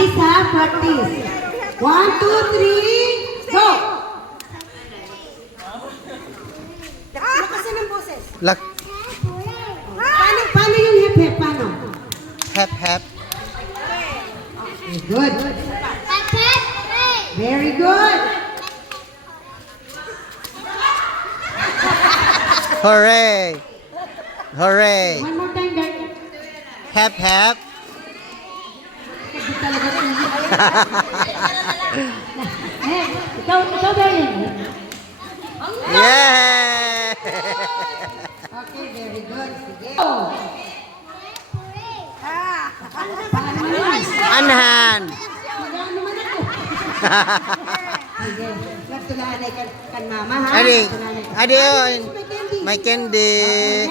Practice ha, practice. 1, 2, 3, go! Lakasan ng boses. Paano yung hep-hep? Paano? Hep. Good. Very good. Hooray! Hooray! One more time, guys. Hep. Hindi talaga tingin. Ikaw galing. Yeah! Okay, very good. Sige. Go! Paano yun? Anahan! Magano naman ako. Sige. Nagtulanay kan mama, ha? Adi, may candy.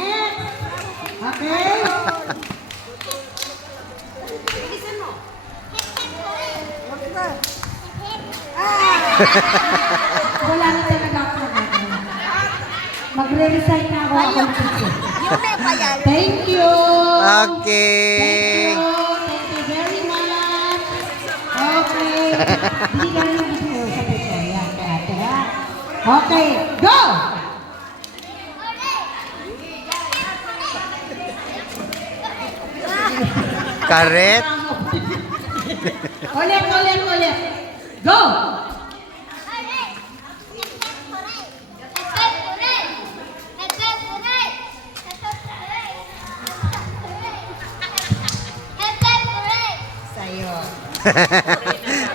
Okay. Wala na talaga ako. Magre-resign na ako. Thank you. Okay. Thank you very much. Okay. Bigyan ng video sa pito. Yan, kay ate, ha? Okay, go! Karet. Ulit. Go! Sa'yo.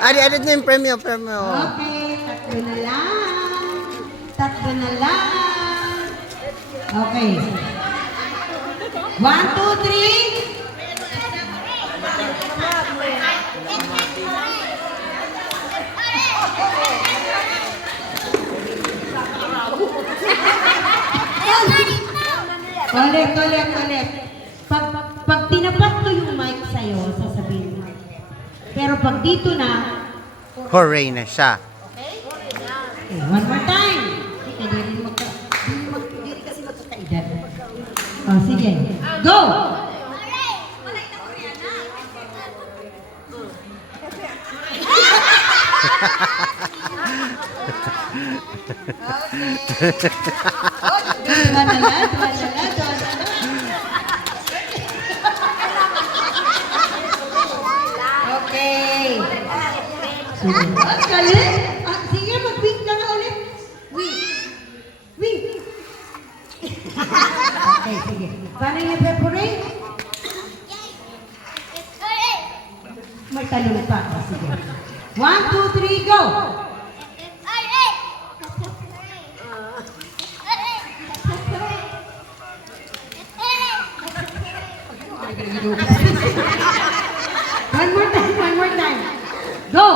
Adi na yung premyo. Okay, tatlo na lang. Okay. 1, 2, 3. Ulit. Pag tinapat ko yung mic sa'yo, sasabihin mo. Pero pag dito na, Hooray na siya. okay, one more time. Hindi kasi magkakaedad. Oh, sige. Go! Tuwa na lang. Okay. Sige. Ang galing. Sige, mag-wink ka nga ulit. Wink. Okay, sige. Paano yung evaporate? May talong pa. Sige. 1, 2, 3, go! One more time. Go!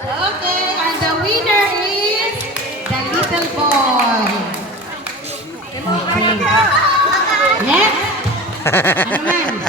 Okay, and the winner is the little boy. Okay. Next. Ano man?